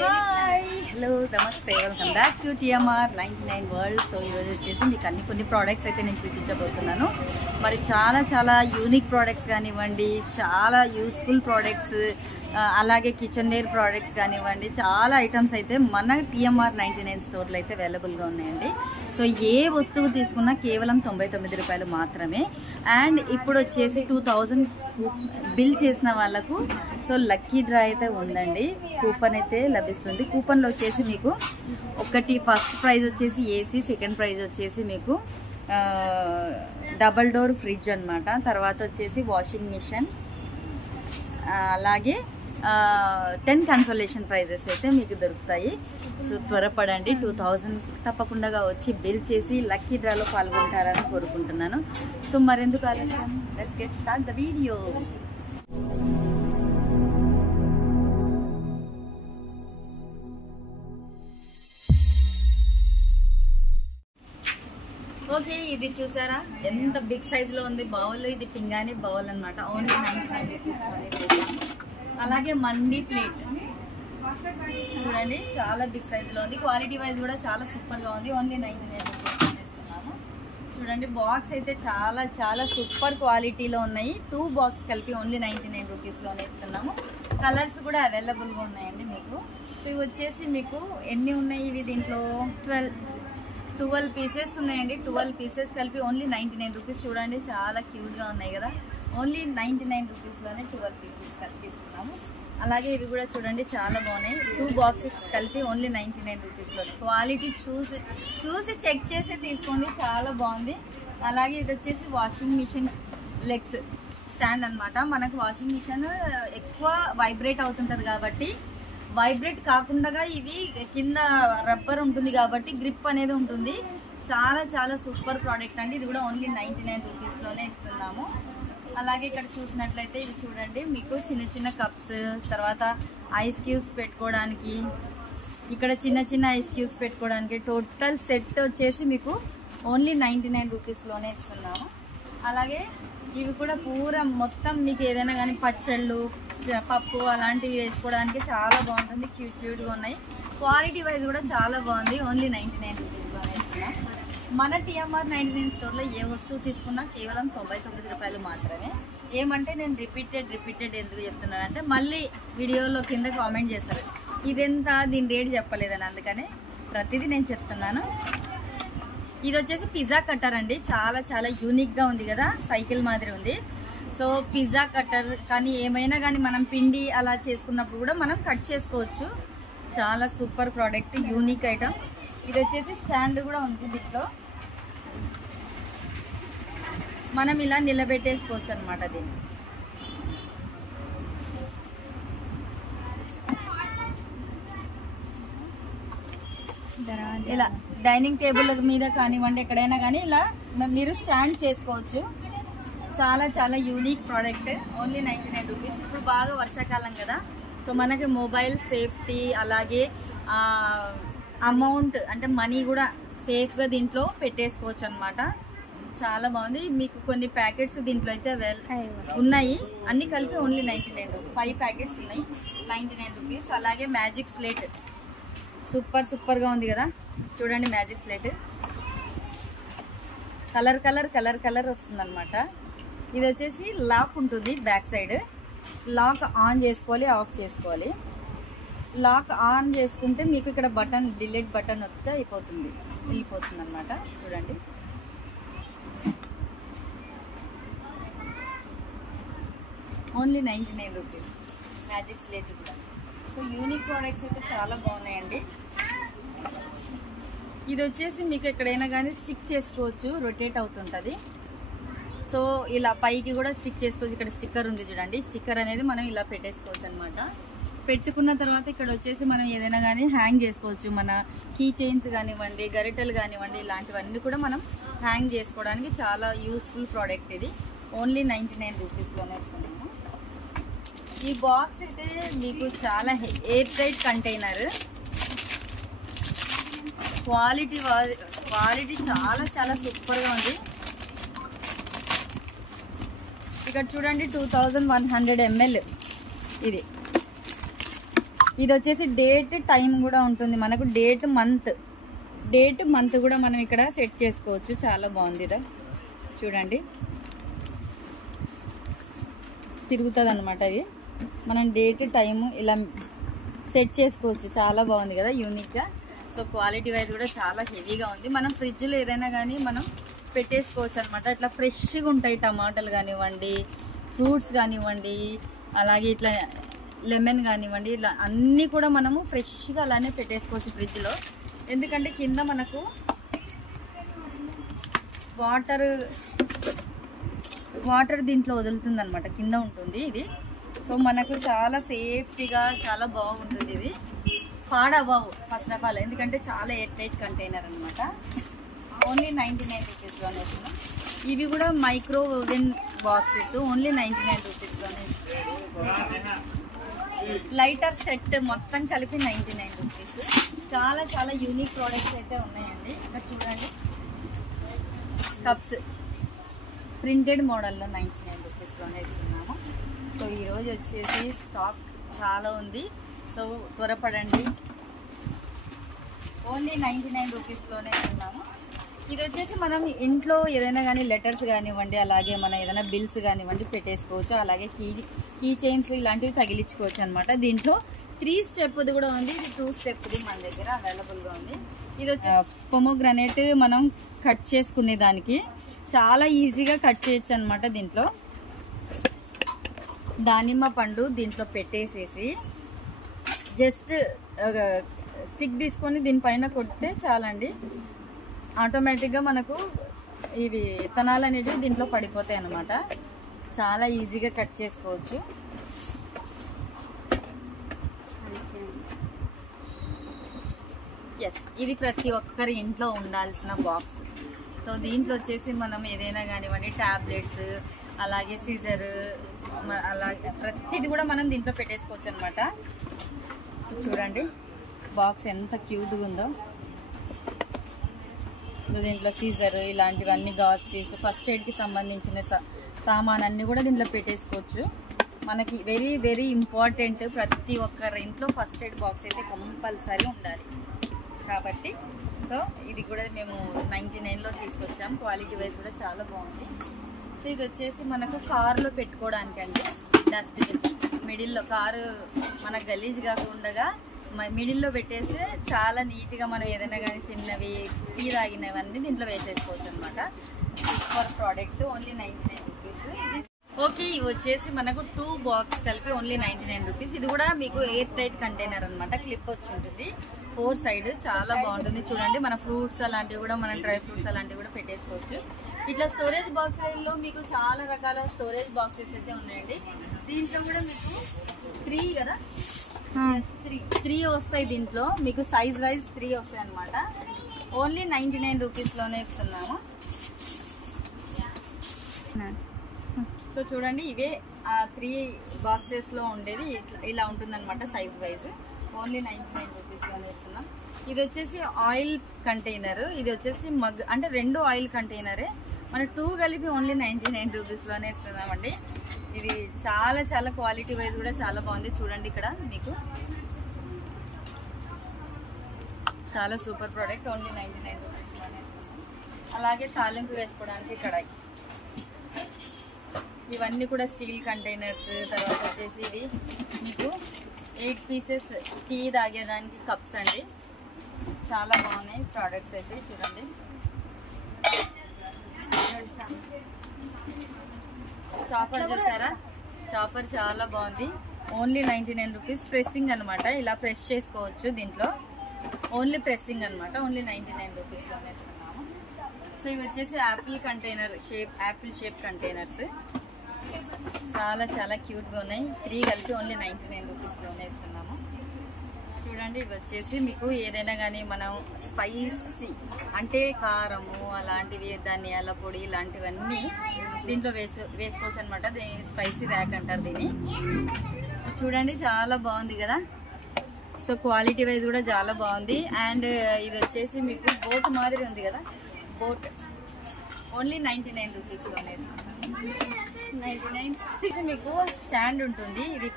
Hi hello నమస్తే welcome back to TMR 99 world. So ఈరోజు వచ్చేసి మీకు కొన్ని ప్రోడక్ట్స్ అయితే నేను చూపించబోతున్నాను. మరి చాలా యూనిక్ ప్రోడక్ట్స్ కానివ్వండి, చాలా యూస్ఫుల్ ప్రోడక్ట్స్, అలాగే కిచెన్ వేర్ ప్రోడక్ట్స్ కానివ్వండి, చాలా ఐటమ్స్ అయితే మన టిఎంఆర్ 99 స్టోర్లో అయితే అవైలబుల్గా ఉన్నాయండి. సో ఏ వస్తువు తీసుకున్నా కేవలం 99 రూపాయలు మాత్రమే. అండ్ ఇప్పుడు వచ్చేసి 2000 బిల్ చేసిన వాళ్ళకు సో లక్కీ డ్రా అయితే ఉందండి. కూపన్ అయితే లభిస్తుంది. కూపన్లో వచ్చేసి మీకు ఫస్ట్ ప్రైజ్ వచ్చేసి ఏసీ, సెకండ్ ప్రైజ్ వచ్చేసి మీకు డబల్ డోర్ ఫ్రిడ్జ్ అన్నమాట. తర్వాత వచ్చేసి వాషింగ్ మిషన్, అలాగే 10 కన్సోలేషన్ ప్రైజెస్ అయితే మీకు దొరుకుతాయి. సో త్వరపడండి, 2000 తప్పకుండా వచ్చి బిల్ చేసి లక్కీ డ్రాలో పాల్గొంటారని కోరుకుంటున్నాను. సో మరెందుకు ఆలస్యం, let's get start the video. Okay, ఇది చూసారా ఎంత బిగ్ సైజ్ లో ఉంది బౌల్. ఇది పింగాణి బౌల్ అన్నమాట. Only 99 rupees. అలాగే మండి ప్లేట్ చూడండి, చాలా బిగ్ సైజ్ లో ఉంది. క్వాలిటీ వైజ్ కూడా చాలా సూపర్ గా ఉంది. ఓన్లీ 99 రూపీస్ ఇస్తున్నాము. చూడండి, బాక్స్ అయితే చాలా సూపర్ క్వాలిటీలో ఉన్నాయి. 2 బాక్స్ కలిపి ఓన్లీ 99 రూపీస్ లోనే ఇస్తున్నాము. కలర్స్ కూడా అవైలబుల్ గా ఉన్నాయండి మీకు. సో ఇవి వచ్చేసి మీకు ఎన్ని ఉన్నాయి, ఇవి దీంట్లో 12 పీసెస్ ఉన్నాయండి. 12 పీసెస్ కలిపి ఓన్లీ 99 రూపీస్. చూడండి, చాలా క్యూట్ గా ఉన్నాయి కదా. ఓన్లీ 99 రూపీస్ లోనే 12 పీసెస్ కలిపి ఇస్తున్నాము. అలాగే ఇవి కూడా చూడండి, చాలా బాగున్నాయి. 2 బాక్సెస్ కలిపి ఓన్లీ 99 రూపీస్ లోనే. క్వాలిటీ చూసి చెక్ చేసి తీసుకోండి, చాలా బాగుంది. అలాగే ఇది వచ్చేసి వాషింగ్ మిషన్ లెగ్స్ స్టాండ్ అన్నమాట. మనకు వాషింగ్ మిషన్ ఎక్కువ వైబ్రేట్ అవుతుంటది కాబట్టి, వైబ్రేట్ కాకుండా ఇవి కింద రబ్బర్ ఉంటుంది కాబట్టి గ్రిప్ అనేది ఉంటుంది. చాలా సూపర్ ప్రోడక్ట్ అండి. ఇది కూడా ఓన్లీ 99 రూపీస్ లోనే ఇస్తున్నాము. అలాగే ఇక్కడ చూసినట్లయితే ఇది చూడండి, మీకు చిన్న కప్స్, తర్వాత ఐస్ క్యూబ్స్ పెట్టుకోవడానికి, ఇక్కడ చిన్న ఐస్ క్యూబ్స్ పెట్టుకోవడానికి టోటల్ సెట్ వచ్చేసి మీకు ఓన్లీ 99 రూపీస్ లోనే ఇస్తున్నాము. అలాగే ఇవి కూడా పూరా మొత్తం మీకు ఏదైనా కానీ పచ్చళ్ళు, పప్పు అలాంటివి వేసుకోవడానికి చాలా బాగుంటుంది. క్యూట్గా ఉన్నాయి. క్వాలిటీ వైజ్ కూడా చాలా బాగుంది. ఓన్లీ 99 రూపీస్లోనే ఇస్తున్నాం. మన టిఎంఆర్ 99 స్టోర్లో ఏ వస్తువు తీసుకున్నా కేవలం 99 రూపాయలు మాత్రమే. ఏమంటే నేను రిపీటెడ్ ఎందుకు చెప్తున్నానంటే మళ్ళీ వీడియోలో కింద కామెంట్ చేస్తారు, ఇదెంత, దీని రేట్ చెప్పలేదని. అందుకనే ప్రతిదీ నేను చెప్తున్నాను. ఇది వచ్చేసి పిజ్జా కట్టర్ అండి. చాలా యూనిక్గా ఉంది కదా, సైకిల్ మాదిరి ఉంది. సో పిజ్జా కట్టర్ కానీ ఏమైనా కానీ మనం పిండి అలా చేసుకున్నప్పుడు కూడా మనం కట్ చేసుకోవచ్చు. చాలా సూపర్ ప్రోడక్ట్, యూనిక్ ఐటమ్. ఇది వచ్చేసి స్టాండ్ కూడా ఉంది. దీంట్లో మనం ఇలా నిలబెట్టేసుకోవచ్చు అనమాట. దీన్ని ఇలా డైనింగ్ టేబుల్ మీద కానివ్వండి, ఎక్కడైనా కానీ ఇలా మీరు స్టాండ్ చేసుకోవచ్చు. చాలా యూనిక్ ప్రోడక్ట్. Only 99 rupees. ఇప్పుడు బాగా వర్షాకాలం కదా, సో మనకి మొబైల్ సేఫ్టీ, అలాగే అమౌంట్ అంటే మనీ కూడా సేఫ్గా దీంట్లో పెట్టేసుకోవచ్చు అనమాట. చాలా బాగుంది. మీకు కొన్ని ప్యాకెట్స్ దీంట్లో అయితే ఉన్నాయి. అన్ని కలిపి ఓన్లీ 99 రూపీస్. 5 ప్యాకెట్స్ ఉన్నాయి, 99 రూపీస్. అలాగే మ్యాజిక్ స్లేట్ సూపర్గా ఉంది కదా. చూడండి, మ్యాజిక్ స్లేట్ కలర్ వస్తుంది అనమాట. ఇది వచ్చేసి లాక్ ఉంటుంది బ్యాక్ సైడ్. లాక్ ఆన్ చేసుకోవాలి, ఆఫ్ చేసుకోవాలి. లాక్ ఆన్ చేసుకుంటే మీకు ఇక్కడ బటన్, డిలీట్ బటన్ వస్తే వెళ్ళిపోతుంది అనమాట. చూడండి, ఓన్లీ 99 రూపీస్ మ్యాజిక్ స్లేట్ కూడా. సో యూనిక్ ప్రోడక్ట్స్ అయితే చాలా బాగున్నాయండి. ఇది వచ్చేసి మీకు ఎక్కడైనా కానీ స్టిక్ చేసుకోవచ్చు, రొటేట్ అవుతుంటుంది. సో ఇలా పైకి కూడా స్టిక్ చేసుకోవచ్చు. ఇక్కడ స్టిక్కర్ ఉంది చూడండి, స్టిక్కర్ అనేది మనం ఇలా పెట్టేసుకోవచ్చు అనమాట. పెట్టుకున్న తర్వాత ఇక్కడ వచ్చేసి మనం ఏదైనా కానీ హ్యాంగ్ చేసుకోవచ్చు. మన కీ చైన్స్ కానివ్వండి, గరిటెలు కానివ్వండి, ఇలాంటివన్నీ కూడా మనం హ్యాంగ్ చేసుకోవడానికి చాలా యూస్ఫుల్ ప్రోడక్ట్ ఇది. ఓన్లీ 99 రూపీస్లోనే ఇస్తున్నాము. ఈ బాక్స్ అయితే మీకు చాలా ఎయిర్ టైట్ కంటైనర్. క్వాలిటీ చాలా సూపర్గా ఉంది. ఇక్కడ చూడండి 2100 ml ఇది. ఇది వచ్చేసి డేట్ టైం కూడా ఉంటుంది మనకు, డేట్ మంత్ కూడా మనం ఇక్కడ సెట్ చేసుకోవచ్చు. చాలా బాగుంది ఇదా, చూడండి తిరుగుతుంది అనమాట. ఇది మనం డేట్ టైము ఇలా సెట్ చేసుకోవచ్చు. చాలా బాగుంది కదా, యూనిక్గా. సో క్వాలిటీ వైజ్ కూడా చాలా హెవీగా ఉంది. మనం ఫ్రిడ్జ్లో ఏదైనా కానీ మనం పెట్టేసుకోవచ్చు అనమాట. ఇట్లా ఫ్రెష్గా ఉంటాయి టమాటాలు కానివ్వండి, ఫ్రూట్స్ కానివ్వండి, అలాగే ఇట్లా లెమన్ కానివ్వండి, ఇలా అన్నీ కూడా మనము ఫ్రెష్గా అలానే పెట్టేసుకోవచ్చు ఫ్రిడ్జ్లో. ఎందుకంటే కింద మనకు వాటర్ దీంట్లో వదులుతుంది అనమాట, కింద ఉంటుంది ఇది. సో మనకు చాలా సేఫ్టీగా చాలా బాగుంటుంది. ఇది పాడవ్వవు ఫస్ట్ ఆఫ్ ఆల్, ఎందుకంటే చాలా ఎయిర్ టైట్ కంటైనర్ అనమాట. ఓన్లీ 99 రూపీస్లోనే ఇస్తున్నాం. ఇవి కూడా మైక్రో ఓవెన్ బాక్సెస్, ఓన్లీ 99 రూపీస్లోనే. లైటర్ సెట్ మొత్తం కలిపి 99 రూపీస్. చాలా చాలా యూనిక్ ప్రోడక్ట్స్ అయితే ఉన్నాయండి. ఇక్కడ చూడండి, కప్స్ ప్రింటెడ్ మోడల్లో 99 రూపీస్లోనే ఇస్తున్నాము. సో ఈరోజు వచ్చేసి స్టాక్ చాలా ఉంది, సో త్వరపడండి. ఓన్లీ 99 రూపీస్లోనే ఇస్తున్నాము. ఇది వచ్చేసి మనం ఇంట్లో ఏదైనా కానీ లెటర్స్ కానివ్వండి, అలాగే మన ఏదైనా బిల్స్ కానివ్వండి పెట్టేసుకోవచ్చు. అలాగే కీ చైన్స్ ఇలాంటివి తగిలించుకోవచ్చు అనమాట. దీంట్లో 3 స్టెప్ది కూడా ఉంది, ఇది 2 స్టెప్ది మన దగ్గర అవైలబుల్గా ఉంది. ఇది వచ్చి పొమోగ్రానేట్ మనం కట్ చేసుకునే దానికి చాలా ఈజీగా కట్ చేయొచ్చు అనమాట. దీంట్లో దానిమ్మ పండు దీంట్లో పెట్టేసేసి జస్ట్ స్టిక్ తీసుకొని దీనిపైన కొడితే చాలండి, ఆటోమేటిక్గా మనకు ఇవి విత్తనాలు అనేటివి దీంట్లో పడిపోతాయి అన్నమాట. చాలా ఈజీగా కట్ చేసుకోవచ్చు. ఎస్, ఇది ప్రతి ఒక్కరి ఇంట్లో ఉండాల్సిన బాక్స్. సో దీంట్లో వచ్చేసి మనం ఏదైనా కానివ్వండి, ట్యాబ్లెట్స్, అలాగే సీజర్, అలాగే ప్రతిది కూడా మనం దీంట్లో పెట్టేసుకోవచ్చు అనమాట. సో చూడండి బాక్స్ ఎంత క్యూట్గా ఉందో. దీంట్లో సీజర్ ఇలాంటివన్నీ, గాజ్ పీస్, ఫస్ట్ ఎయిడ్కి సంబంధించిన సామాన్ అన్నీ కూడా దీంట్లో పెట్టేసుకోవచ్చు. మనకి వెరీ వెరీ ఇంపార్టెంట్, ప్రతి ఒక్కరి ఇంట్లో ఫస్ట్ ఎయిడ్ బాక్స్ అయితే కంపల్సరీ ఉండాలి కాబట్టి. సో ఇది కూడా మేము 99లో తీసుకొచ్చాం. క్వాలిటీ వైజ్ కూడా చాలా బాగుంది. సో ఇది వచ్చేసి మనకు కారులో పెట్టుకోవడానికండి, డస్ట్బిన్ మిడిల్లో, కారు మన గలీజ్ కాకుండా మిడిల్లో పెట్టేసి చాలా నీట్గా మనం ఏదైనా కానీ తిన్నవి, టీ తాగినవన్నీ దీంట్లో వేసేసుకోవచ్చు అనమాట. Super product, only 99 rupees. Okay, ఇవి వచ్చేసి మనకు 2 బాక్స్ కలిపి ఓన్లీ 99 రూపీస్. ఇది కూడా మీకు ఎయిర్ టైట్ కంటైనర్ అనమాట, క్లిప్ వచ్చి ఉంటుంది 4 సైడ్. చాలా బాగుంటుంది చూడండి. మన ఫ్రూట్స్ అలాంటివి కూడా, మన డ్రై ఫ్రూట్స్ అలాంటివి కూడా పెట్టేసుకోవచ్చు. ఇట్లా స్టోరేజ్ బాక్స్లో మీకు చాలా రకాల స్టోరేజ్ బాక్సెస్ అయితే ఉన్నాయండి. దీంట్లో కూడా మీకు 3 కదా, 3 వస్తాయి. దీంట్లో మీకు సైజ్ వైజ్ 3 వస్తాయి అనమాట. ఓన్లీ 99 రూపీస్లోనే ఇస్తున్నాము. సో చూడండి, ఇవే 3 బాక్సెస్లో ఉండేది ఇలా ఉంటుందన్నమాట సైజ్ వైజ్. ఓన్లీ 99 రూపీస్లోనే ఇస్తున్నాం. ఇది వచ్చేసి ఆయిల్ కంటైనర్, ఇది వచ్చేసి మగ్, అంటే 2 ఆయిల్ కంటైనరే. మన 2 కలిపి ఓన్లీ 99 రూపీస్లోనే ఇస్తున్నామండి. ఇది చాలా చాలా క్వాలిటీ వైజ్ కూడా చాలా బాగుంది. చూడండి ఇక్కడ మీకు చాలా సూపర్ ప్రోడక్ట్, ఓన్లీ 99 రూపీస్లోనే ఇస్తున్నాం. అలాగే తాలింపు వేసుకోవడానికి కడాయి, ఇవన్నీ కూడా స్టీల్ కంటైనర్స్. తర్వాత వచ్చేసి ఇది మీకు 8 పీసెస్ టీ తాగేదానికి కప్స్ అండి. చాలా బాగున్నాయి ప్రోడక్ట్స్ అయితే. చూడండి చాపర్ చూసారా, చాపర్ చాలా బాగుంది. Only 99 rupees. ప్రెస్సింగ్ అనమాట, ఇలా ప్రెస్ చేసుకోవచ్చు దీంట్లో. ఓన్లీ ప్రెస్సింగ్ అనమాట, ఓన్లీ 99 రూపీస్లోనే ఇస్తున్నాము. సో ఇవి వచ్చేసి Apple container shape, Apple shape containers చాలా చాలా క్యూట్గా ఉన్నాయి. 3 కలిపి ఓన్లీ 99 రూపీస్లోనే ఇస్తున్నాము. చూడండి, ఇవి వచ్చేసి మీకు ఏదైనా కానీ మనం స్పైసీ అంటే కారము అలాంటివి, ధనియాల పొడి ఇలాంటివన్నీ దీంట్లో వేసుకోవచ్చు అనమాట. స్పైసీ ర్యాక్ అంటారు దీన్ని. చూడండి చాలా బాగుంది కదా. సో క్వాలిటీ వైజ్ కూడా చాలా బాగుంది. అండ్ ఇది వచ్చేసి మీకు బోట్ మాదిరి ఉంది కదా, బోట్ ఓన్లీ 99 రూపీస్లోనే ఇస్తున్నాము. 99 మీకు స్టాండ్ ఉంటుంది, ఇది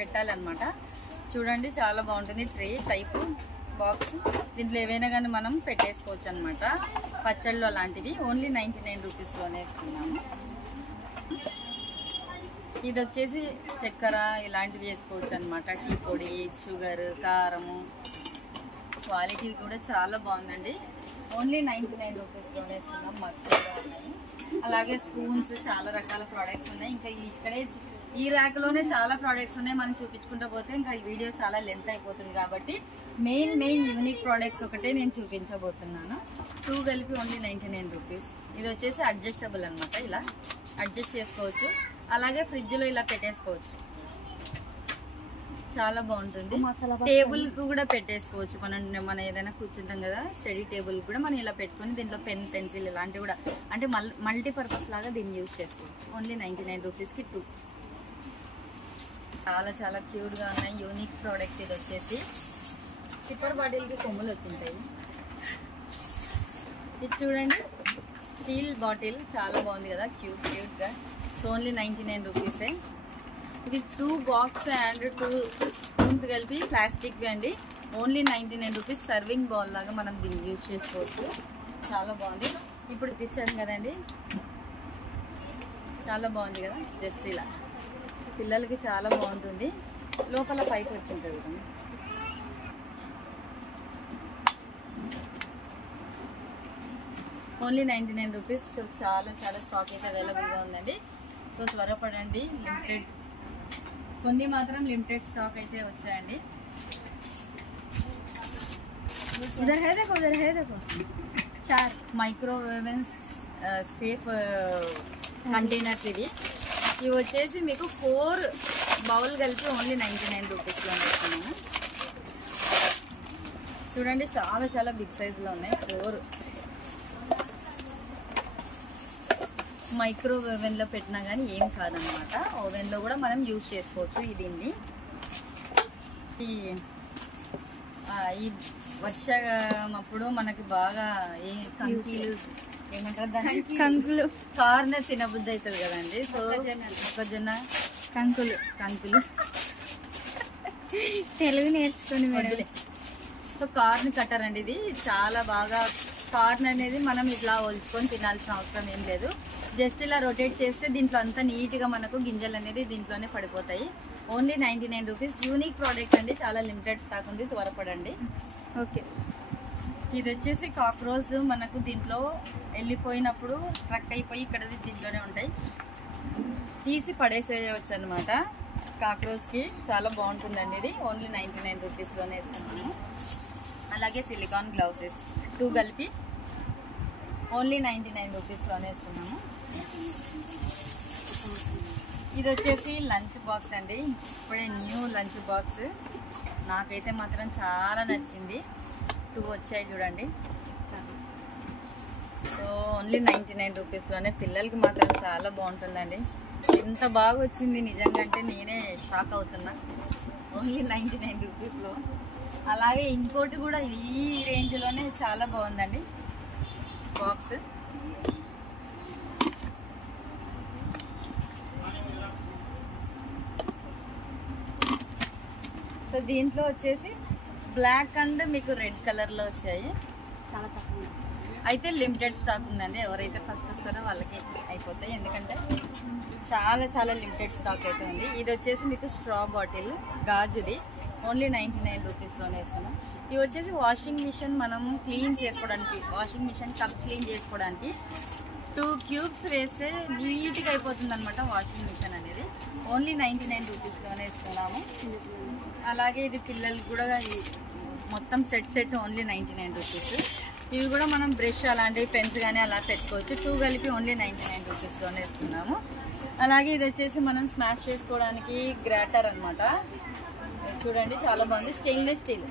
పెట్టాలన్నమాట. చూడండి చాలా బాగుంటుంది. ట్రే టైప్ బాక్స్, దీంట్లో ఏవైనా కానీ మనం పెట్టేసుకోవచ్చు అనమాట. పచ్చళ్ళు అలాంటివి ఓన్లీ 99 రూపీస్లోనే ఇస్తున్నాము. ఇది వచ్చేసి చక్కెర ఇలాంటివి వేసుకోవచ్చు అనమాట. టీ పొడి, షుగర్, కారము. క్వాలిటీ కూడా చాలా బాగుందండి. ఓన్లీ 99 రూపీస్లోనే ఇస్తున్నాం. మగ్స్ కూడా ఉన్నాయి. అలాగే స్పూన్స్, చాలా రకాల ప్రోడక్ట్స్ ఉన్నాయి. ఇంకా ఇక్కడే ఈ ర్యాక్లోనే చాలా ప్రోడక్ట్స్ ఉన్నాయి. మనం చూపించుకుంటూ పోతే ఇంకా ఈ వీడియో చాలా లెంత్ అయిపోతుంది కాబట్టి మెయిన్ యూనిక్ ప్రోడక్ట్స్ ఒకటే నేను చూపించబోతున్నాను. 2 కలిపి ఓన్లీ 99 రూపీస్. ఇది వచ్చేసి అడ్జస్టబుల్ అనమాట. ఇలా అడ్జస్ట్ చేసుకోవచ్చు. అలాగే ఫ్రిడ్జ్లో ఇలా పెట్టేసుకోవచ్చు. చాలా బాగుంటుంది. టేబుల్ కు కూడా పెట్టేసుకోవచ్చు. మనం ఏదైనా కూర్చుంటాం కదా, స్టడీ టేబుల్ కూడా మనం ఇలా పెట్టుకుని దీంట్లో పెన్, పెన్సిల్ ఇలాంటివి కూడా అంటే మల్టీపర్పస్ లాగా దీన్ని యూజ్ చేసుకోవచ్చు. ఓన్లీ 99 రూపీస్కి 2. చాలా చాలా క్యూట్గా ఉన్నాయి. Unique product. ఇది వచ్చేసి సిప్పర్ బాటిల్కి కొమ్ములు వచ్చింటాయి. ఇది చూడండి, స్టీల్ బాటిల్ చాలా బాగుంది కదా, క్యూట్గా. ఓన్లీ 99 రూపీసే. ఇవి 2 బాక్స్ అండ్ 2 స్పూన్స్ కలిపి ప్లాస్టిక్వి అండి. Only 99 rupees. సర్వింగ్ బౌల్ లాగా మనం దీన్ని యూజ్ చేసుకోవచ్చు. చాలా బాగుంది. ఇప్పుడు తెచ్చాను కదండి, చాలా బాగుంది కదా. జస్ట్ ఇలా పిల్లలకి చాలా బాగుంటుంది. లోపల పైకి వచ్చి ఉంటుంది కదా. Only 99 rupees. సో చాలా చాలా స్టాక్ అయితే అవైలబుల్గా ఉందండి. సో త్వరపడండి. లిమిటెడ్, కొన్ని మాత్రం లిమిటెడ్ స్టాక్ అయితే వచ్చాయండి. మైక్రోవేవెన్స్ సేఫ్ కంటైనర్స్ ఇవి వచ్చేసి మీకు 4 బౌల్ కలిపి ఓన్లీ 99 రూపీస్లో ఇస్తున్నాము. చూడండి చాలా చాలా బిగ్ సైజులో ఉన్నాయి. 4 మైక్రోవేవెన్లో పెట్టినా కానీ ఏం కాదనమాట. ఓవెన్లో కూడా మనం యూజ్ చేసుకోవచ్చు. దీన్ని ఈ వర్షం అప్పుడు మనకి బాగా కంకీలు ఏమంటారు దాన్ని, కంకులు, కార్న్ తినబుద్ధి అవుతుంది కదండి. సో మొక్కజొన్న కంకులు తెలుగు నేర్చుకోండి మేడం. సో కార్న్ కట్టర్ అండి. ఇది చాలా బాగా, కార్న్ అనేది మనం ఇట్లా ఒలుచుకొని తినాల్సిన అవసరం ఏం లేదు. జస్ట్ ఇలా రొటేట్ చేస్తే దీంట్లో అంతా నీట్గా మనకు గింజలు అనేది దీంట్లోనే పడిపోతాయి. Only 99 rupees. యూనిక్ ప్రోడక్ట్ అండి. చాలా లిమిటెడ్ స్టాక్ ఉంది. త్వరపడండి. ఓకే. ఇది వచ్చేసి కాక్రోచ్ మనకు దీంట్లో వెళ్ళిపోయినప్పుడు స్ట్రక్ అయిపోయి ఇక్కడ దీంట్లోనే ఉంటాయి. తీసి పడేసేయచ్చు అనమాట. కాక్రోచ్కి చాలా బాగుంటుందండి. ఇది ఓన్లీ 99 రూపీస్లోనే ఇస్తున్నాము. అలాగే సిలికాన్ గ్లౌసెస్ 2 కలిపి ఓన్లీ 99 రూపీస్లోనే ఇస్తున్నాము. ఇది వచ్చేసి లంచ్ బాక్స్ అండి. ఇప్పుడే న్యూ లంచ్ బాక్స్. నాకైతే మాత్రం చాలా నచ్చింది. 2 వచ్చాయి చూడండి. So only 99 రూపీస్లోనే. పిల్లలకి మాత్రం చాలా బాగుంటుందండి. ఎంత బాగా వచ్చింది నిజంగా అంటే నేనే షాక్ అవుతున్నా. ఓన్లీ 99 రూపీస్లో. అలాగే ఇంకోటి కూడా ఈ రేంజ్లోనే చాలా బాగుందండి బాక్స్. సో దీంట్లో వచ్చేసి బ్లాక్ అండ్ మీకు రెడ్ కలర్లో వచ్చాయి. చాలా తక్కువ అయితే లిమిటెడ్ స్టాక్ ఉందండి. ఎవరైతే ఫస్ట్ వస్తారో వాళ్ళకి అయిపోతాయి. ఎందుకంటే చాలా చాలా లిమిటెడ్ స్టాక్ అయితే ఉంది. ఇది వచ్చేసి మీకు స్ట్రా బాటిల్ గాజుది. ఓన్లీ 99 రూపీస్లోనే ఇస్తున్నాం. ఇవి వచ్చేసి వాషింగ్ మిషన్ మనం క్లీన్ చేసుకోవడానికి, వాషింగ్ మిషన్ కప్ క్లీన్ చేసుకోవడానికి 2 క్యూబ్స్ వేస్తే నీట్గా అయిపోతుంది అనమాట వాషింగ్ మిషన్ అనేది. ఓన్లీ 99 రూపీస్లోనే ఇస్తున్నాము. అలాగే ఇది పిల్లలకి కూడా మొత్తం సెట్ ఓన్లీ 99 రూపీస్. ఇవి కూడా మనం బ్రష్ అలాంటివి పెన్స్ కానీ అలా పెట్టుకోవచ్చు. 2 కలిపి ఓన్లీ 99 రూపీస్లోనే ఇస్తున్నాము. అలాగే ఇది వచ్చేసి మనం స్మాష్ చేసుకోవడానికి గ్రాటర్ అనమాట. చూడండి చాలా బాగుంది. Stainless steel.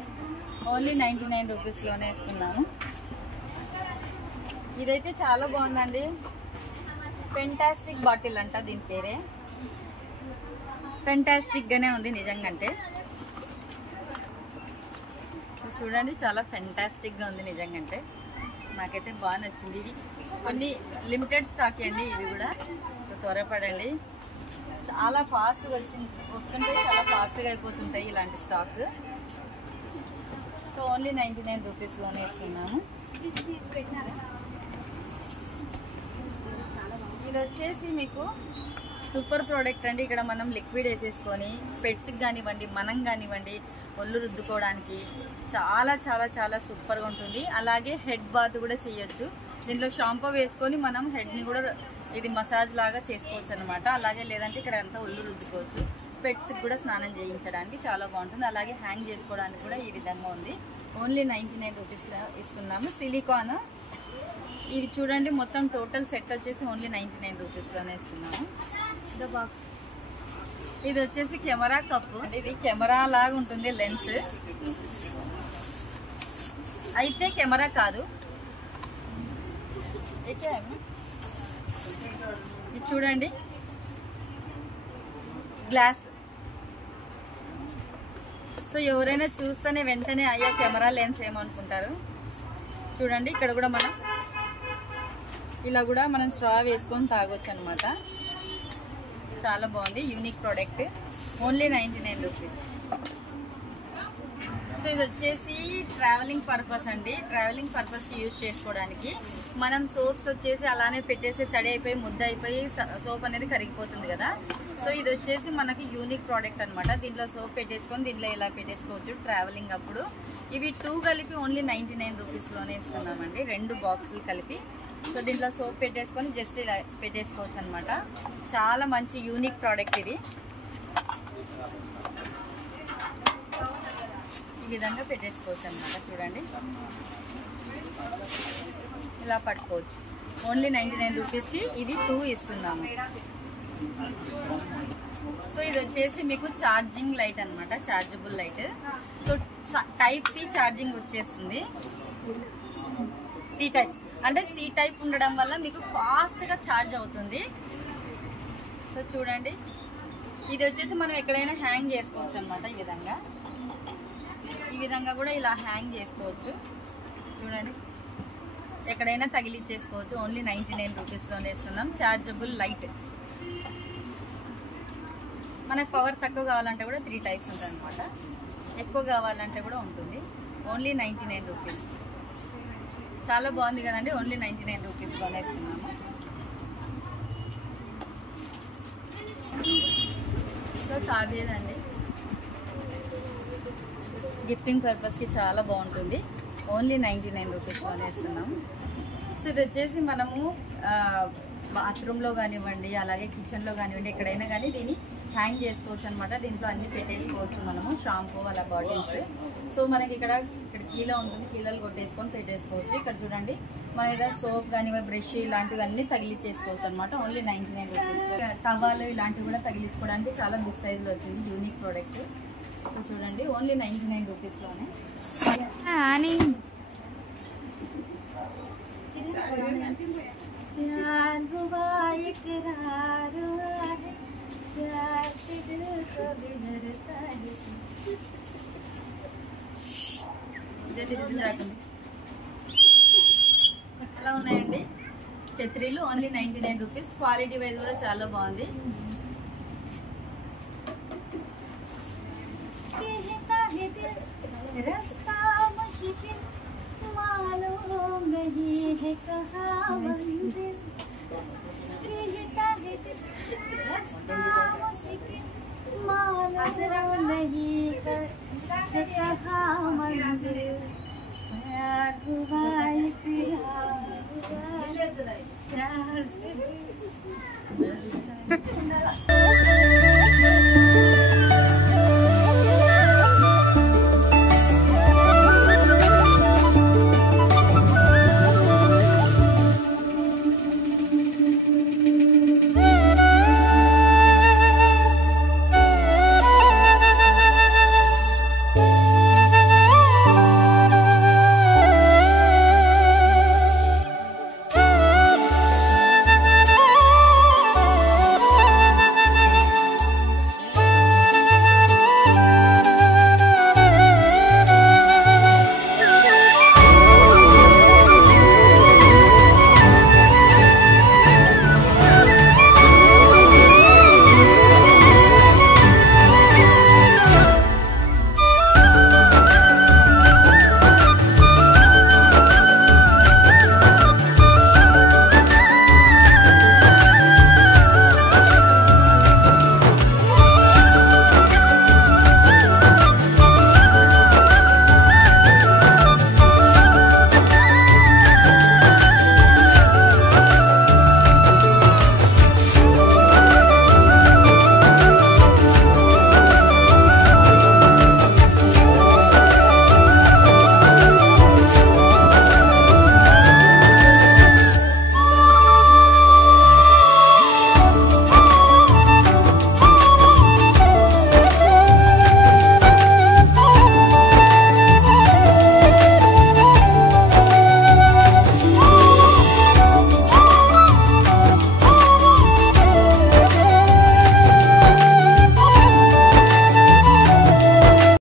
ఓన్లీ 99 రూపీస్లోనే ఇస్తున్నాము. ఇదైతే చాలా బాగుందండి. ఫెంటాస్టిక్ బాటిల్ అంట దీని పేరే. ఫెంటాస్టిక్గానే ఉంది నిజంగా. అంటే చూడండి చాలా ఫెంటాస్టిక్గా ఉంది నిజంగా. అంటే నాకైతే బాగా నచ్చింది. ఇది కొన్ని లిమిటెడ్ స్టాక్ అండి. ఇవి కూడా త్వరపడండి. చాలా ఫాస్ట్గా వస్తుంటే చాలా ఫాస్ట్గా అయిపోతుంటాయి ఇలాంటి స్టాక్. సో ఓన్లీ 99 రూపీస్లోనే ఇస్తున్నాము. ఇది వచ్చేసి మీకు సూపర్ ప్రోడక్ట్ అండి. ఇక్కడ మనం లిక్విడ్ వేసేసుకొని పెట్స్కి కానివ్వండి, మనం కానివ్వండి, ఒళ్ళు రుద్దుకోవడానికి చాలా చాలా చాలా సూపర్గా ఉంటుంది. అలాగే హెడ్ బాత్ కూడా చేయొచ్చు. దీంట్లో షాంపూ వేసుకొని మనం హెడ్ని కూడా ఇది మసాజ్ లాగా చేసుకోవచ్చు అనమాట. అలాగే లేదంటే ఇక్కడ అంతా ఒళ్ళు రుద్దుకోవచ్చు. పెట్స్కి కూడా స్నానం చేయించడానికి చాలా బాగుంటుంది. అలాగే హ్యాంగ్ చేసుకోవడానికి కూడా ఈ విధంగా ఉంది. ఓన్లీ 99 రూపీస్లో ఇస్తున్నాము. సిలికాన్ ఇది చూడండి, మొత్తం టోటల్ సెట్ వచ్చేసి ఓన్లీ 99 రూపీస్లోనే ఇస్తున్నాము. బాక్స్ ఇది వచ్చేసి కెమెరా కప్పు. ఇది కెమెరా లాగా ఉంటుంది లెన్స్, అయితే కెమెరా కాదు. ఇది చూడండి గ్లాస్. సో ఎవరైనా చూస్తేనే వెంటనే అయ్యా కెమెరా లెన్స్ ఏమనుకుంటారు. చూడండి ఇక్కడ కూడా మనం ఇలా కూడా మనం స్ట్రా వేసుకొని తాగొచ్చు అనమాట. చాలా బాగుంది, unique product. Only 99 rupees. So ఇది వచ్చేసి ట్రావెలింగ్ పర్పస్ అండి. ట్రావెలింగ్ పర్పస్కి యూజ్ చేసుకోవడానికి. మనం సోప్స్ వచ్చేసి అలానే పెట్టేసి తడి అయిపోయి ముద్ద అయిపోయి సోప్ అనేది కరిగిపోతుంది కదా. సో ఇది వచ్చేసి మనకి యూనిక్ ప్రోడక్ట్ అనమాట. దీంట్లో సోప్ పెట్టేసుకొని దీంట్లో ఇలా పెట్టేసుకోవచ్చు ట్రావెలింగ్ అప్పుడు. ఇవి 2 కలిపి ఓన్లీ 99 రూపీస్లోనే ఇస్తున్నామండి, 2 బాక్సులు కలిపి. సో దీంట్లో సోప్ పెట్టేసుకొని జస్ట్ ఇలా పెట్టేసుకోవచ్చు అనమాట. చాలా మంచి యూనిక్ ప్రోడక్ట్ ఇది. ఈ విధంగా పెట్టేసుకోవచ్చు అనమాట. చూడండి ఇలా పట్టుకోవచ్చు. ఓన్లీ 99 రూపీస్కి ఇవి 2 ఇస్తున్నాము. సో ఇది వచ్చేసి మీకు ఛార్జింగ్ లైట్ అనమాట, chargeable light. So type C charging వచ్చేస్తుంది. సి టైప్ అంటే సి టైప్ ఉండడం వల్ల మీకు ఫాస్ట్గా ఛార్జ్ అవుతుంది. సో చూడండి ఇది వచ్చేసి మనం ఎక్కడైనా హ్యాంగ్ చేసుకోవచ్చు అనమాట. ఈ విధంగా కూడా ఇలా హ్యాంగ్ చేసుకోవచ్చు. చూడండి ఎక్కడైనా తగిలిచ్చేసుకోవచ్చు. ఓన్లీ 99 రూపీస్లోనే ఇస్తున్నాం. Chargeable light. మనకు పవర్ తక్కువ కావాలంటే కూడా 3 టైప్స్ ఉంటుంది అనమాట. ఎక్కువ కావాలంటే కూడా ఉంటుంది. Only 99 rupees. చాలా బాగుంది కదండి. ఓన్లీ 99 రూపీస్లోనే ఇస్తున్నాము. సో తాబేదండి, గిఫ్టింగ్ పర్పస్కి చాలా బాగుంటుంది. ఓన్లీ 99 రూపీస్లోనే ఇస్తున్నాము. సో ఇది వచ్చేసి మనము బాత్రూంలో కానివ్వండి, అలాగే కిచెన్లో కానివ్వండి, ఎక్కడైనా కానీ దీన్ని హ్యాంగ్ చేసుకోవచ్చు అనమాట. దీంట్లో అన్ని పెట్టేసుకోవచ్చు మనము, షాంపూ అలా బాటిల్స్. సో మనకి ఇక్కడ కీలో ఉంటుంది, కీలలు కొట్టేసుకొని పెట్టేసుకోవచ్చు. ఇక్కడ చూడండి మన ఏదైనా సోప్ కానీ బ్రష్ ఇలాంటివన్నీ తగిలిచ్చేసుకోవచ్చు అనమాట. Only 99 rupees. టవాలు ఇలాంటివి కూడా తగిలించుకోవడానికి చాలా బిగ్ సైజులో వచ్చింది, యూనిక్ ప్రోడక్ట్. సో చూడండి ఓన్లీ 99 రూపీస్లోనే. ఎలా ఉన్నాయండి ఛత్రీలు. Only 99 rupees. క్వాలిటీ వైజ్ కూడా చాలా బాగుంది. रास्ता मुश्किल मालूम नहीं है कहाँ मंजिल, रास्ता मुश्किल मालूम नहीं है कहाँ मंजिल, प्यार हुआ इकरार प्यार से